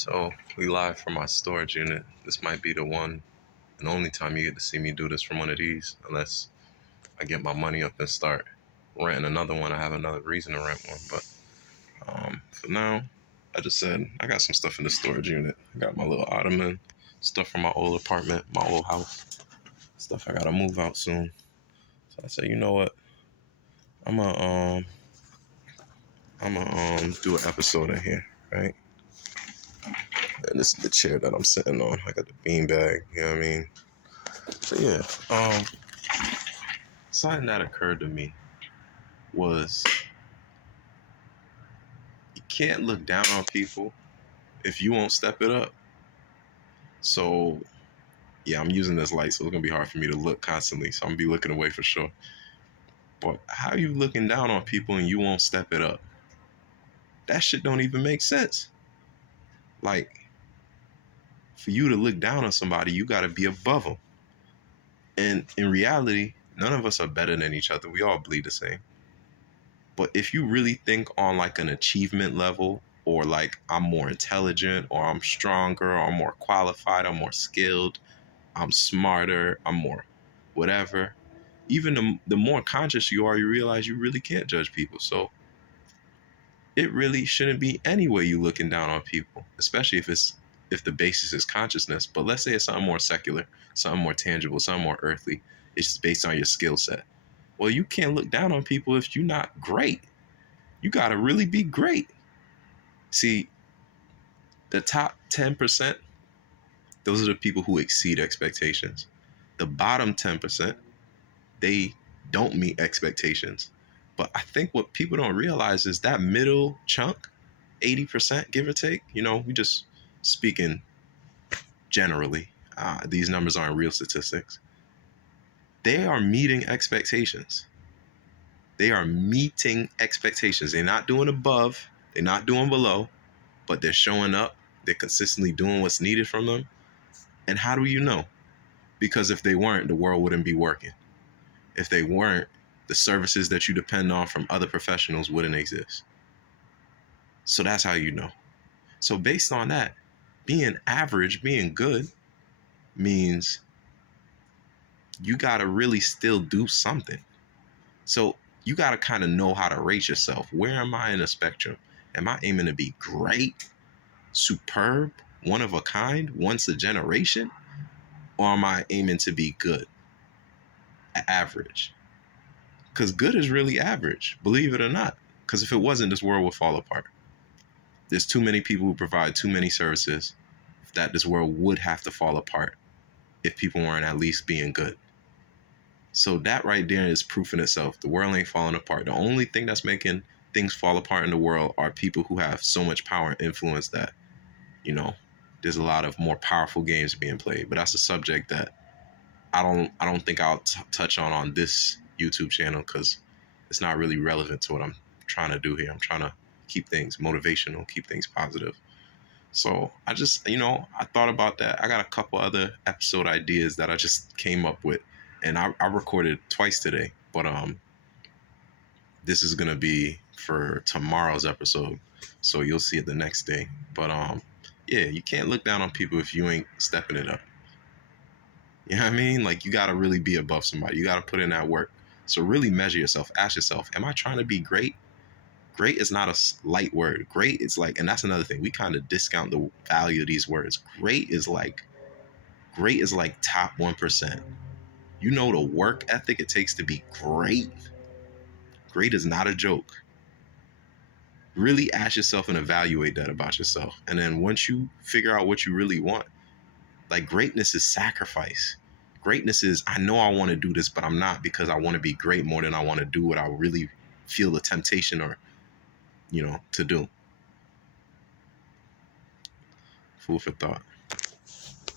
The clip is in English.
So we live from my storage unit. This might be the one and only time you get to see me do this from one of these, unless I get my money up and start renting another one. I have another reason to rent one, but for now, I just said I got some stuff in the storage unit. I got my little ottoman, stuff from my old apartment, my old house, stuff I gotta move out soon. So I said, you know what? I'm gonna do an episode in here, right? And this is the chair that I'm sitting on. I got the bean bag, you know what I mean? So yeah, something that occurred to me was you can't look down on people if you won't step it up. So yeah, I'm using this light, so it's gonna be hard for me to look constantly. So I'm gonna be looking away for sure. But how are you looking down on people and you won't step it up? That shit don't even make sense. Like, for you to look down on somebody, you gotta be above them. And in reality, none of us are better than each other. We all bleed the same. But if you really think on like an achievement level, or like I'm more intelligent, or I'm stronger, or I'm more qualified, I'm more skilled, I'm smarter, I'm more whatever, even the more conscious you are, you realize you really can't judge people. So it really shouldn't be any way you looking down on people, especially if the basis is consciousness. But let's say it's something more secular, something more tangible, something more earthly. It's just based on your skill set. Well, you can't look down on people if you're not great. You got to really be great. See, the top 10%, those are the people who exceed expectations. The bottom 10%, they don't meet expectations. But I think what people don't realize is that middle chunk, 80%, give or take, we just speaking generally. These numbers aren't real statistics. They are meeting expectations. They are meeting expectations. They're not doing above, they're not doing below, but they're showing up. They're consistently doing what's needed from them. And how do you know? Because if they weren't, the world wouldn't be working. If they weren't, the services that you depend on from other professionals wouldn't exist. So that's how you know. So based on that, being average, being good, means you got to really still do something. So you got to kind of know how to rate yourself. Where am I in a spectrum? Am I aiming to be great, superb, one of a kind, once a generation? Or am I aiming to be good, average? Because good is really average, believe it or not. Because if it wasn't, this world would fall apart. There's too many people who provide too many services that this world would have to fall apart if people weren't at least being good. So that right there is proof in itself. The world ain't falling apart. The only thing that's making things fall apart in the world are people who have so much power and influence that, there's a lot of more powerful games being played. But that's a subject that I don't think I'll touch on this YouTube channel, because it's not really relevant to what I'm trying to do here. I'm trying to keep things motivational, keep things positive. So I just, I thought about that. I got a couple other episode ideas that I just came up with, and I recorded twice today, but this is gonna be for tomorrow's episode, so you'll see it the next day. But yeah, you can't look down on people if you ain't stepping it up. You know what I mean? Like, you gotta really be above somebody. You gotta put in that work. So really measure yourself. Ask yourself, am I trying to be great? Great is not a light word. Great is like, and that's another thing. We kind of discount the value of these words. Great is like top 1%. You know the work ethic it takes to be great. Great is not a joke. Really ask yourself and evaluate that about yourself. And then once you figure out what you really want, like, greatness is sacrifice. Greatness is, I know I want to do this, but I'm not, because I want to be great more than I want to do what I really feel the temptation or, to do. Food for thought.